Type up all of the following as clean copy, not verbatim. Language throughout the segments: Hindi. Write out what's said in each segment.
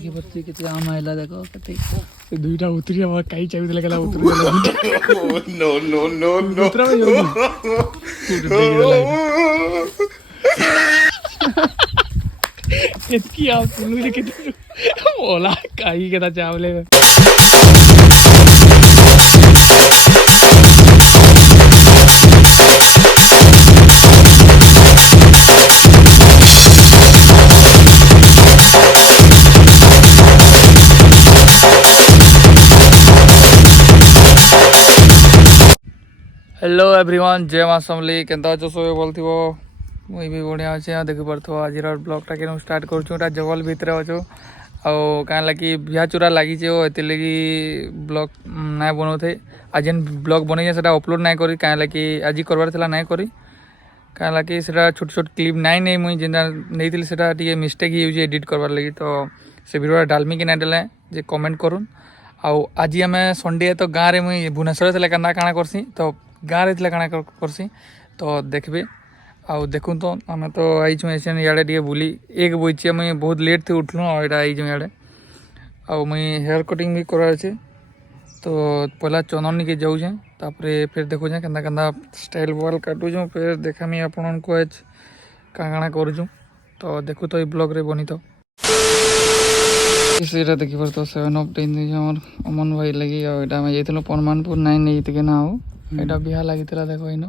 देखि परती केते आम आइला देखो केते से दुईटा उतरी अब काई चाबी देला गला उतरी गला नो नो नो नो उतरा में केतकी आ पुलू रे केते ओला काई केता चावले हेलो एवरीवन जय मां समली केनता जो सोए बोलथिबो मुई भी बढ़िया अच्छे देखि पड़थो आज ब्लॉगटा के स्टार्ट करूँ जंगल भितर अच्छो आउ क्या लगी बिहा चूरा लगी एति लगी ब्लॉग ना बनाऊे आज जेन ब्लॉग बन से अपलोड ना करी क्या लगी आज करवार था ना करी क्या लगी से छोट छोट क्लिप नाई नहीं मुई जेनटा नहीं से मिस्टेक ही एडिट करवार लगी तो से भिडियो डालमी कि ना डाले जे कमेंट करूँ आउ आज आम संडे तो गाँव में मुई भुवनेश्वर थे क्या काଣା करसी तो गाँव रे काଣା करसी तो देखबे आउ देखूँ तो आम तो आईचु इे टे बुली एक बजे मुई बहुत लेट थी उठलु और यहाँ आईचु इे आउ मुई हेयर कटिंग भी करार अच्छे तो पहला चंदन के जाऊे तापर फिर देखुचे केन्ता केन्ता स्टाइल वाल काटुचु फिर देखामी आपण को आज काଣା करूँ तो देखु तो ये ब्लॉग रे बनी तो इसी देखी पार तो 7 अप आम अमन भाई लगी और यहाँ आम जाइलु परमानपुर नाई नहीं के ना हो यहाँ बिहा लगी देखो इन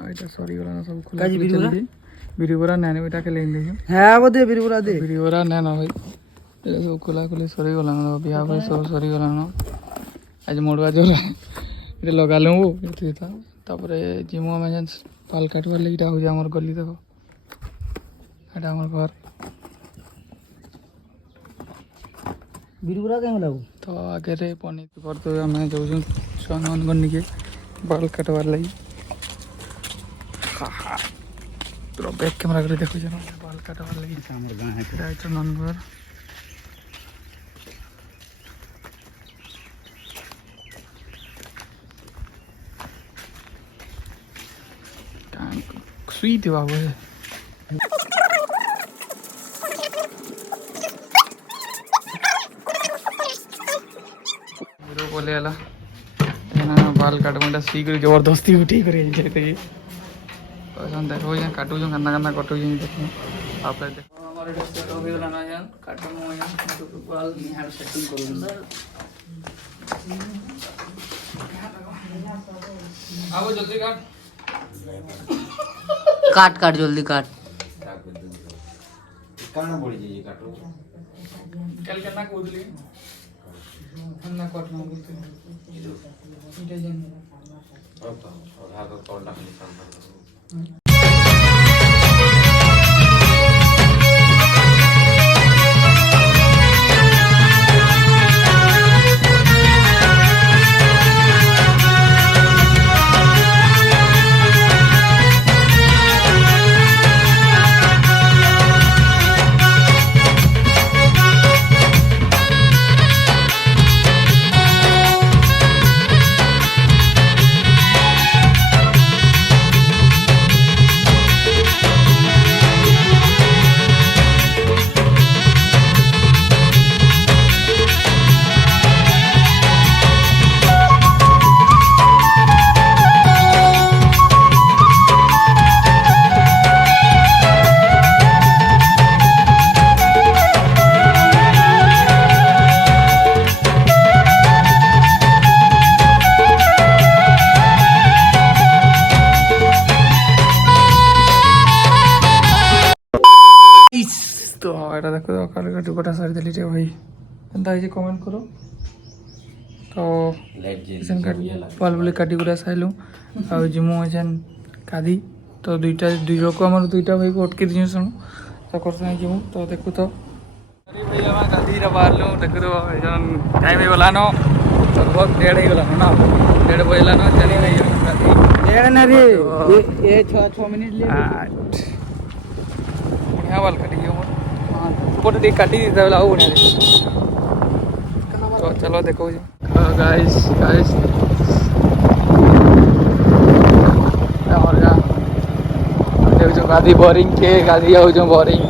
सरीगला सब खुला बिरिबरा नैन इटा के लेन हाँ बोधे बिरिबरा दे बिरिबरा नैन भाई सब खुला खुली सरीगला बिहा भाई सब सरीगला आज मड़ुआ जोरा ये लगा लूँ तापर जिमु आम जेन पाल काटवार लगे हूँ आम गली देखो यहाँ आम घर बिरिबरा कहीं लागू तो आगे पनी पड़ते आम जाऊँ चंदन गनी के बाल काटवार लगी पूरा बैक कैमरा कर देखो बाल काटवार लगी गाँव है चंदनगढ़ सुई थी बाबू बोले अला बाल काटवा शीघ्र जबरदस्ती उठी कर देखो यहाँ काटू कन्ना कन्ना कटू देख आप देखो हमारे सेट हो गला ना यार काटू बाल निहार सेटिंग करूँ आओ जल्दी काट काट जल्दी काट काना पड़ी जाइए काटो कल करना कूदली अन्ना काटना बोलते इधर जन अब और हाथ तो तोड़ना निकाल दो तो এটা দেখো কালো কাটি কটা সারি দিলি রে ভাই এন্তা হইছে কমেন্ট করো তো এসন কাটি পাল বলে কাটি গুড়া সাইলু আর জিমু এসন কাদি তো দুই রকম আমার দুইটা ভাই को अटके दिनु सुनो तो करते जिमु तो देखो तो अरे भाई हम कादी रे बारलु देखो तो एजन टाइम हे गला न लगभग 1:30 हे गला ना 1:30 बजला न चली भाई कादी 1:30 ना रे ये 6 मिनट ले बढ़िया बाल काटी गयो फोटो देख काटी दी लाओ बना तो चलो देखो जी गाइस गाइस और या देखो गादी बोरिंग के गादी हो जो बोरिंग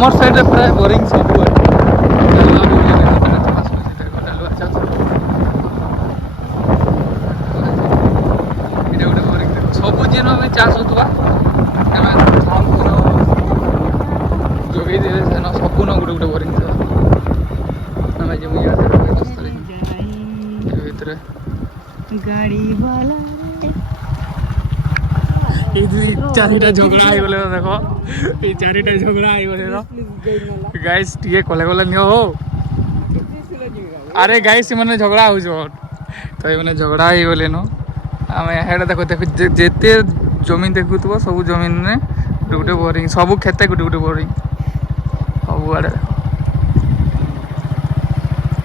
आमर साइड रे प्राय बोरिंग सब सब जेन में चाष होता जोगे सेन सबू न गोटे गोटे बोरिंग आम जो भितर गाड़ी वाला चारिटा झगड़ा आईगले देख ये चारिटा झगड़ा आईगले गाइस टे कले कले नियो हो अरे गाइस मैंने झगड़ा हो तो ये झगड़ा आईगले न आम हेड देख देख जिते जमीन देखुव सब जमीन में गोटे गोटे बोरिंग सब खेते गोटे गोटे बोरिंग सब आड़े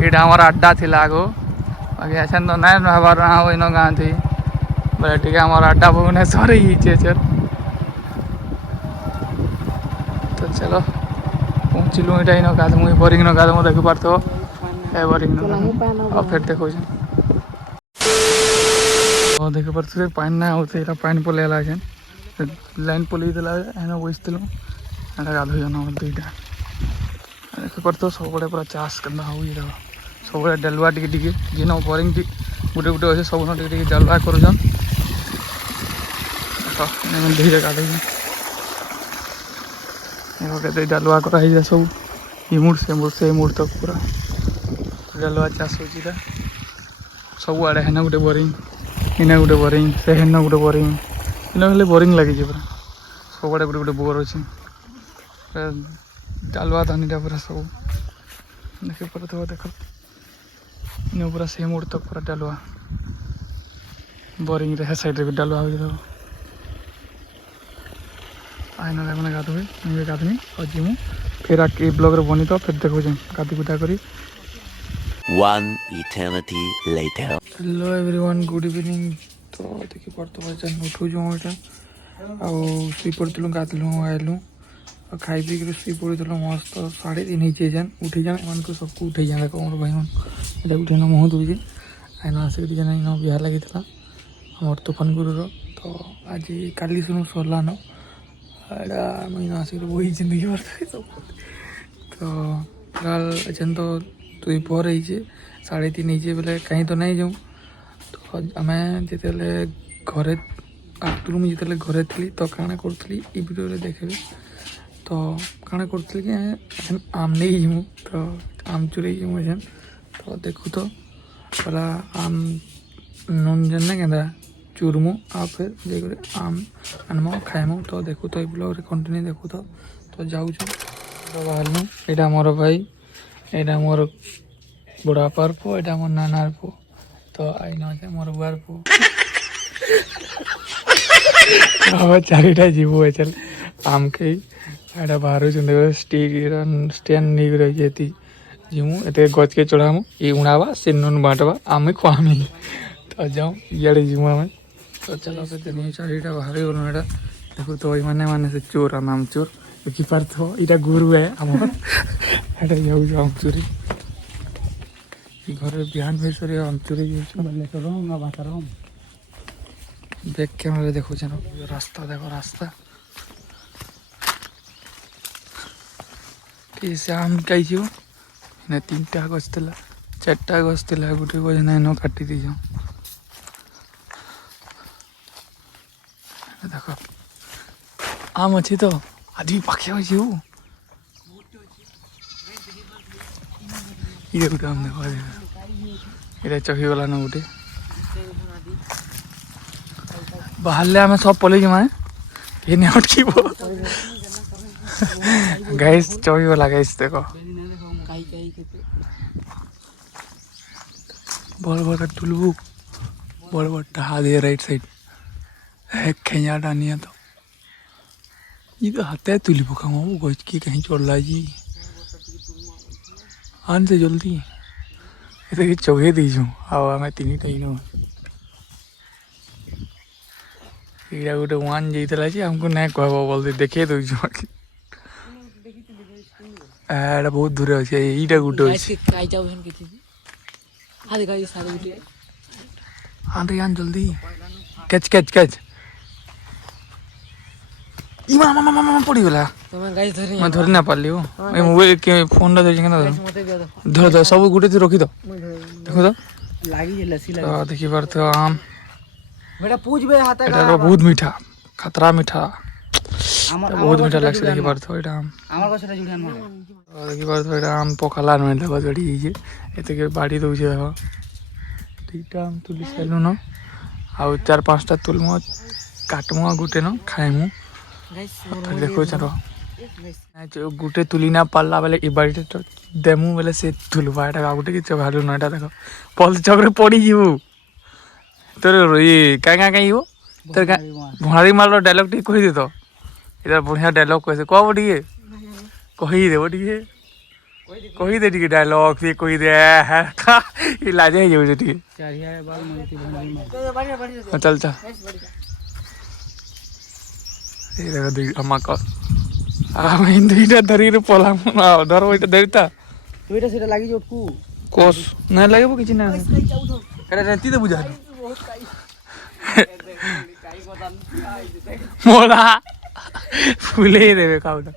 यहाँ आम अड्डा थी आगो बाकी ऐसा तो ना हबार ना हो इन गाँ थी बोले ठीक है हमारा अड्डा भुवनेश्वर ही चेचर तो चलो पहुँचलु यहाँ इन गाधमु बोरिंग न गाधमु देख पार्थ ए बोरिंग और फिर देखो देख पार्थ पानी ना होते पानी पलैला लाइन पलैदेला एने बसलु गाधो दुईटा देख पार्थ सब पूरा चाष करना हो सब डेलुआ टी जिन बोरिंग गोटे गोटे अच्छे सब टे डेलुआ कर धीरे गाधे डालुआ कराई सब इमुड़ से मुड़ तक पूरा डालुआ चाष हो सब आड़े हेन गोटे बोरिंग इने गोटे बोरिंग से हेन गोटे बोरिंग इन हेल्ले बोरिंग लगी पूरा सब आड़े गोटे गोटे बोर अच्छे डालुआ धानीटा पूरा सब देख पार देख इन पूरा से मुड़ तक पूरा डालुआ बोरिंग रे साइड रे डालुआ हो आईन मैंने गाधोए मुझे गाधनी और जीमु फिर आके ब्लॉग रे बनी तो फिर देखो गाधी गुदा करी One eternity later. Hello everyone good evening तो देखी पार्थ भाई उठू जो यहाँ आउ शुई पड़ू गाधलु आइलु और खाई पी कर शुई पड़ू मस्त 3:30 हो जान उठी जान मान को सबको उठे जान देख मोर भाई मन उठे मुँह दूजे आईन आसिक इन बिहार लगी आमर तूफान गुरुर तो आज काली सुन सरलान एटा आसिक बही जिंदगी भर सब तो फिलहाल एजें तो 2 पहर हो 3:30 बोले कहीं तो नहीं जाऊँ तो आम जिते घरे आगुरी मुझे घरे थी तो काଣା करी वीडियो देखे तो काଣା करी कि आम नहीं जीमु तो आम चुरे जीमु एजें तो देखु तो बोला आम नून जेन ना क्या चुरमु आ फिर जाकर आम आनमु खाइमु तो देखु तो ब्लॉग रे कंटिन्यू देखु तो जाऊँ बाहर यहाँ मोर भाई यहाँ मोर बुढ़ापार पु यहाँ मोर नानार पु तो आईन अच्छे मोर बुआर पु चारिटा जीवु चल आम के यहाँ बाहर स्टैंड नहीं रही जीमु एत गच के चढ़ामु ये उड़ावा से नून बांटवा आम खुआमी तो जाऊँ इे जीमु आम तो चलो फिर चारिटा बाहर गलु यहाँ देखो तो मैंने माने से चोर आम चोर देखी पार्थ यहाँ गुरु है आम जाऊँ आम चोरी घर बिहान भैसरी आम चोरी बैक कैमेरा देखो रास्ता देखो रास्ता से आम कई 3टा गछ 4टा गछ गोटे गज ना काटी दी देख आम अच्छी तो आज भी पाखे अच्छी ये गोटे आम देख ये चखीगला न गोटे बाहर आम सब पलि माए ये नहीं अटक गाइस चखीगला गाइस देख बड़ बड़ तुलबू बड़ बड़ हाथ राइट साइड खेजा डानिया तो ये तो हाथ तुली पकाम गज की कहीं चढ़ला जी आन से जल्दी ये चौके दीचु आम 3टा इन यहाँ गोटे वन जाइला जी हमको नहीं कह बोलते देखे दूचु एटा बहुत दूर अच्छे यहीटा गोटे हाँ तो यान जल्दी कैच कैच कैच ইমা মামা মামা পড়িগলা ତମେ ଗାଈ ଧରି ମୁଁ ଧରି ନା ପାରିଲି ଏ ମୋବାଇଲ କେ ଫୋନଟା ଧରିଛି କେନା ମତେ ଦିଅ ଧର ଧର ସବୁ ଗୋଟେ ରଖି ଦો ଦେଖ ତ ଲାଗି ଲସି ତ ଦେଖି ପାରୁଥିବ ଆମ୍ ବେଟା ପୁଜବେ ହାତ এটা ବହୁତ ମିଠା ଖତରା ମିଠା ବହୁତ ମିଠା ଲାଗছে ଦେଖି ପାରୁଥିବ ଏଇଟା ଆମ୍ আমার কাছে জুড়িয়ান মানে ଦେଖି ପାରୁଥିବ ଏଇଟା ଆମ୍ ପଖାଲା ନୁହେଁ ଦେଖ ଜଡ଼ି ହେଇଛି ଏତିକି ବାଡ଼ି ଦେଉଛି ଦେଖ ଦୁଇଟା ଆମ୍ ତୁଲି ସାରିଲୁନ ଆଉ 4-5ଟା ତୁଲମ କାଟମୁ ଆଉ ଗୋଟେ ନ ଖାଇମୁ ଦେଖୁଛ ର ଗୋଟେ ତୁଲି ନା ପାରଲା ବେଲେ ଏ ବାଡ଼ିଟା ଦେମୁ ବେଲେ ସେ ତୁଲବା ଏଟା ଆଉ ଗୋଟେ କିଛି ଭାଲୁ ନ ଏଟା ଦେଖ ପଲ ଚକରେ ପଡ଼ିଯିବୁ ତୋର ଇଏ କାଇଁ କାଇଁ କାଇଁ ତୋର ଭଣାରୀ ମାଲର ଡାଇଲଗ ଟିକେ କହିଦେ ତ ଏଇଟା ବଢ଼ିଆ ଡାଇଲଗ କହିଦେ କହ ଟିକେ କହିଦେବ ଟିକେ କହିଦେ ଟିକେ ଡାଇଲଗ ଟିକେ କହିଦେ ଏ ଲାଜ ହେଇଯାଉଛି ଟିକେ ଚାଲ ଚାଲ এই দেখো দুই আমাক আমি দুইটা ধরিয়ে পলাম না ধর ওইটা ধরিতা তুইটা সেটা লাগি জটকু কোষ না লাগিব কিছু না এটা রাতিতে বুঝা মোলা ফুলে দেবে খাওটা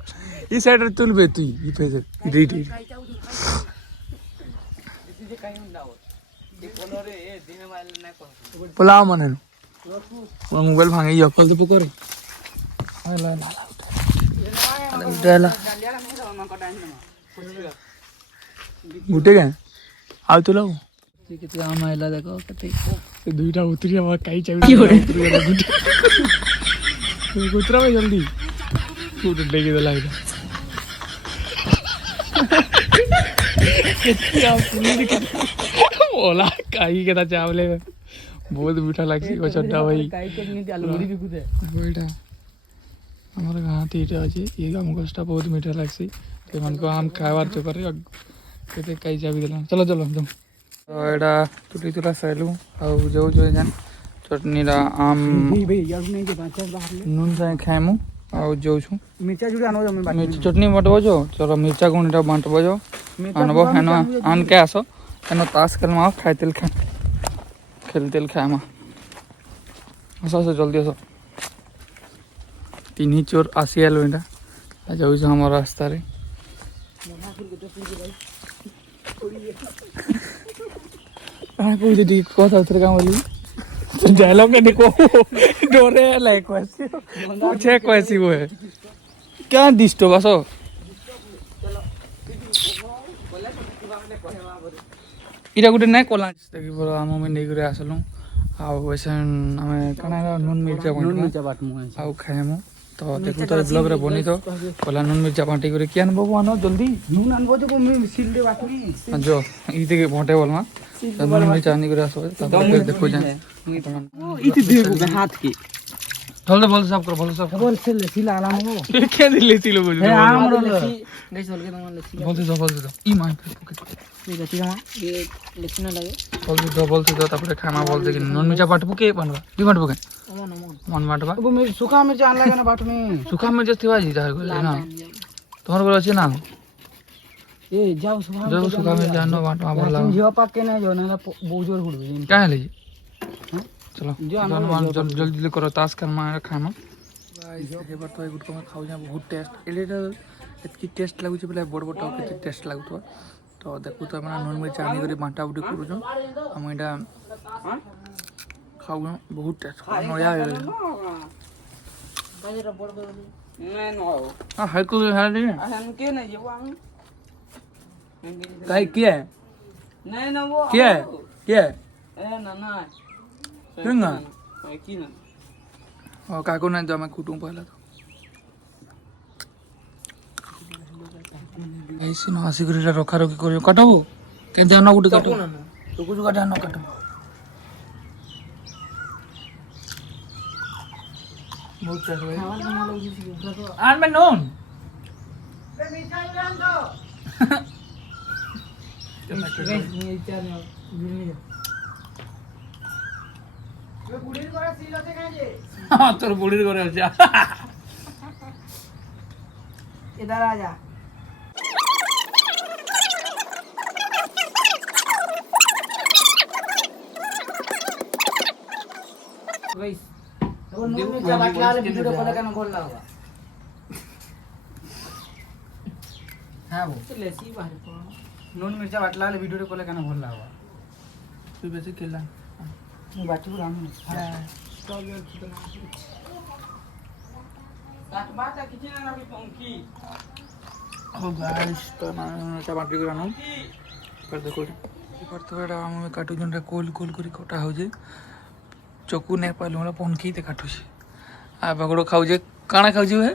এই সাইডে তুলবে তুই এই পেজে দুইটি পোলাও মানে মোবাইল ভাঙে ইয়কল তো করে गुटे क्या आओ तो लाओ किती आम आयला देखो किती दुईटा उतरी अब कहीं चाहिए उतरा भाई जल्दी फूट लेके तो लाएगा बोला कहीं के चावले बहुत मीठा लगसी वो चड्डा भाई बेटा हमारे गाँव तीटा अच्छे ये आम गछटा बहुत मीठा लगसी तो आम खावार चक्कर केते कई चाबी देला चलो चलो एकदम तो एडा टूटी तुला सैलू आउ जो जो जान चटनी रा आम नून से खाइमु आउ जो छु मिर्चा जुड़ी आनो जो मैं मिर्च चटनी बटबो जो चलो मिर्चा गुंडा बांटबो जो आनबो हेनो आन के आसो हेनो तास खेलमा खाइतेल खा खेलतेल खामा आसो जल्दी आसो तीन ही चोर आसियाल बेटा जाऊ हमारा रास्ता रे कह कथा क्या बोली डायलॉग का देखो डोरे लाइक पूछे कैसी वो है क्या डिस्टर्ब आसो इटा गोटे ना कला देखी बोलो आम में नहीं करे आसलु आउ वैसे हमें कना नून मिर्चा बाटमु आउ खाएमु तो देखो तो ब्लॉग रे बनी तो कला नून मिर्चा बांटी करे कियान बाबू आनो जल्दी नून अनबो जो मी सिल दे बाटमी जो ई देखे भोंटे बोलमा नून मिर्चा आनी करे आसो तब देखो जाए इति देखो हाथ के बोल सब करो बोल सब बोल से सिला आला मो क्या दिले तिलो बोल हे आमरो गैस होल के तमन लसी बोल दो ई मान ठीक है ये लेकिन लगे बोल दो तापर खाना बोल दे कि नून मिर्चा बाटबो के बनबा दी बाटबो के मन बाटबा वो मिर्च सूखा मिर्च आन लगे ना बाटमी सुखा मिर्च थिवा जी जाय ना तोहर बोल अछि ना ए जाओ सुखा मिर्च आनो बाटवा बोला जियो पाक के ना जो ना बोजोर हुड़ क्या है ले चलो जल्दी जल्दी करो ताश कर मार खामा गाइस ये बार तो गुटको में खाऊ जा बहुत टेस्ट एलेटा एतकी टेस्ट लागु छै बले बड़ बड़ के टेस्ट लागुतो तो देखु तो हमरा नून मिर्च आनी करे बांटा बुटी करू जो हम एटा खाऊ बहुत टेस्ट नया है बाजरा बड़ बड़ नहीं नो हां है को है नहीं हम के नहीं जेबो हम काई किया नहीं ना वो क्या क्या ए ना ना किंगा की ना ओ काको ना जो मैं कुटू पहला तो ऐसी ना आसी करे रखा रखी करियो काटबो के ध्यान गुटे काटो तो कुछ का ध्यान काटो बहुत टेस्ट है आन में नून बे मीठा जान दो गैस मिर्चा ने गिरनी बे बुढ़ी करे सिलते काहे जे हां तोर बुढ़ी करे जा इधर आ जा गैस वो नून मिर्चा बाटला वाले वीडियो को लेकर बोल रहा होगा হ্যাঁ বো লেসি বাহার পড়া নুন মির্চা বাটলা হলে ভিডিওটা করলে কেন ভাল লাগবে তুই বেশি খেলা বাটি পুরো আমি হ্যাঁ কাট বাটা কিছু না রাখি পঙ্কি ଓ ଗାଇସ୍ ତ ଏଟା ବାଟି କରି ଆଣୁ ଦେଖ ତ ଏଇଟା ଆମେ କାଟୁଛୁ ଏଇଟା କୋଲ କୋଲ କରି କଟା ହେଉଛି ଚକୁ ନାଇଁ ପାଇଲୁ ମାନେ ପନକିତେ କାଟୁଛି ଆଉ ବଗଡ଼ ଖାଉଛେ କାଣା ଖାଉଛି ହେ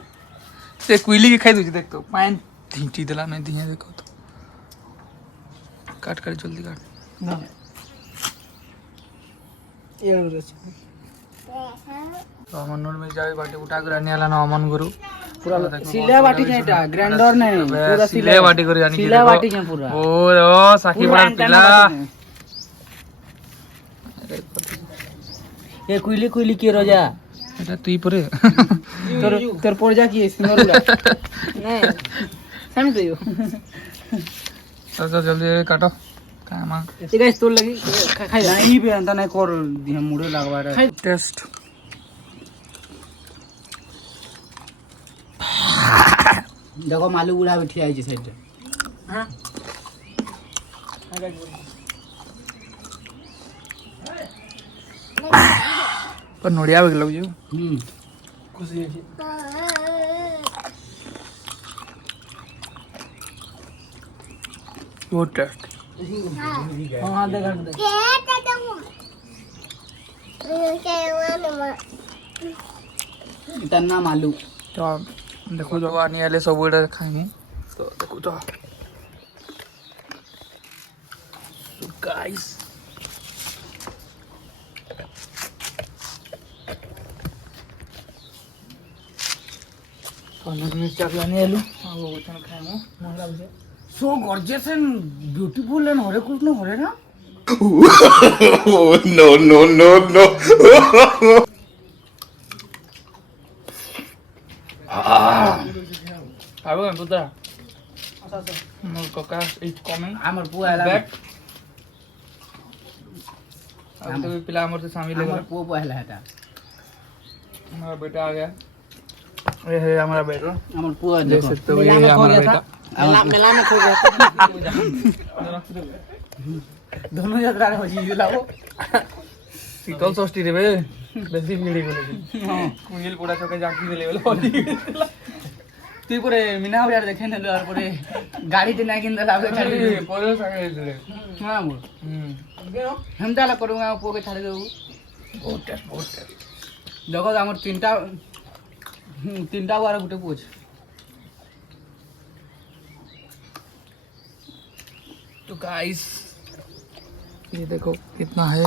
ସେ କୁଇଲିକି ଖାଇ ଦେଉଛି ଦେଖ ତ ପାଏନ୍ ଧିଞ୍ଚି ଦେଲା ନାଇଁ ଧିଆ ଦେଖ ତ କାଟ କାଟ ଜଲ୍ଦି କାଟ না এর রয়েছে ତ ଆମର ନୁନ ମିର୍ଚା ବି ବାଟି ଉଠା କରି ଆଣି ହେଲା ନା ଅମନ ଗୁରୁ पूरा सिला बाटी है एटा ग्राइंडर नहीं पूरा ସିଲେ ବାଟି କରି ଆଣି सिला बाटी है पूरा ଓ ସାଖି ବାଳ ପିଲା ये कुइली कुइली के रोजा এটা তুই পরে तोर तोर पोरजा की सिंगर नहीं समझ रही हो ତ ଜଲ୍ଦି କାଟ କାମା ये गाइस तोर लगी खाई नहीं भी अंता नहीं कर दिया मुड़े लगवा रे टेस्ट देखो मालू गुड़ा बैठी आई जी साइड हां पर नोड़िया भी लग जो খুশি হয়েছে बहुत टेस्ट हां दे घंटे इतना मालू तो देखो जो आनी वाले सब एटा खाइमु तो देखो तो गाइस पनीर मिर्चा भी आनी आलू अब ओतन खाइमु मन लागजे so gorgeous and beautiful and Hare Krishna Hare ना no, no, no, no. खाबो हम पुत्रा मोर कका इज कमिंग हमर पुआ आला बैक अब तो पिला हमर से शामिल है हमर पुआ पुआ आला है हमारा बेटा आ गया ये है हमारा बेटा हमर पुआ देख देखो सकते हो ये है हमारा बेटा মেলা में खो गया दोनों यात्रा हो जी लागो शीतल षष्ठी रे बे बेसी भिड़ी बोले कुइल पोड़ा चके जाकी देले बोले তুই পরে মিনা বাজার দেখে নেলো আর পরে গাড়িতে না কিনতে লাভ ছাড়ি পরে সাকে দিলে না বল হেমতা লা করুঙ্গা পুকে ছাড়ি দেবো बहुत टेस्ट দেখো আমার তিনটা বার গুটে পুছ तो गाइस ये देखो कितना है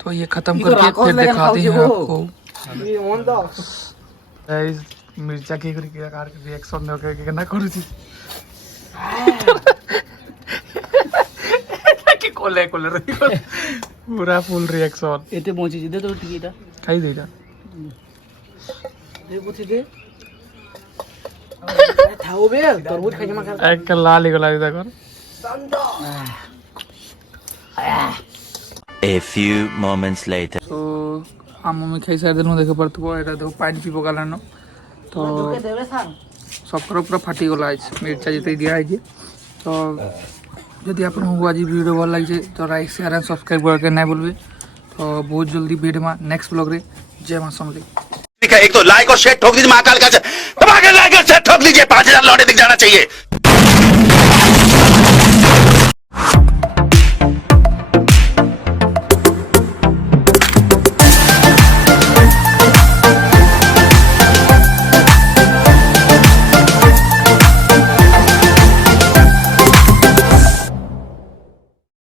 तो ये खत्म ये तो करके राकोस फिर लगन दिखाते हैं खाओ जी आपको ये ऑन दो गाइस मिर्चा की कार रिएक्शन दे के केना करू छी कि कोले कोले पूरा फुल रिएक्शन এতে পৌঁছেছি দে তো টিকিটা খাই দেইটা দে পুছি দে খাও বে তরমুজ খাই মা এক লাল গলা দেখো A few moments later. तो आम मम्मी खाई सारी दिन देख पार्थ एटा देखो पानी पी पकालान तो देवे सां सकर पूरा फाटीगला मिर्चा जिते दिखाई तो जदि आपको आज वीडियो भल लगे तो लाइक शेयर एंड सब्सक्राइब करके नहीं भूलबे तो बहुत जल्दी वीडियो में नेक्स्ट ब्लॉग रे जय मां समली एक तो लाइक और शेयर ठोक दीजिए महाकाल का दबा के लाइक और शेयर ठोक लीजिए 5000 लौटे दिख जाना चाहिए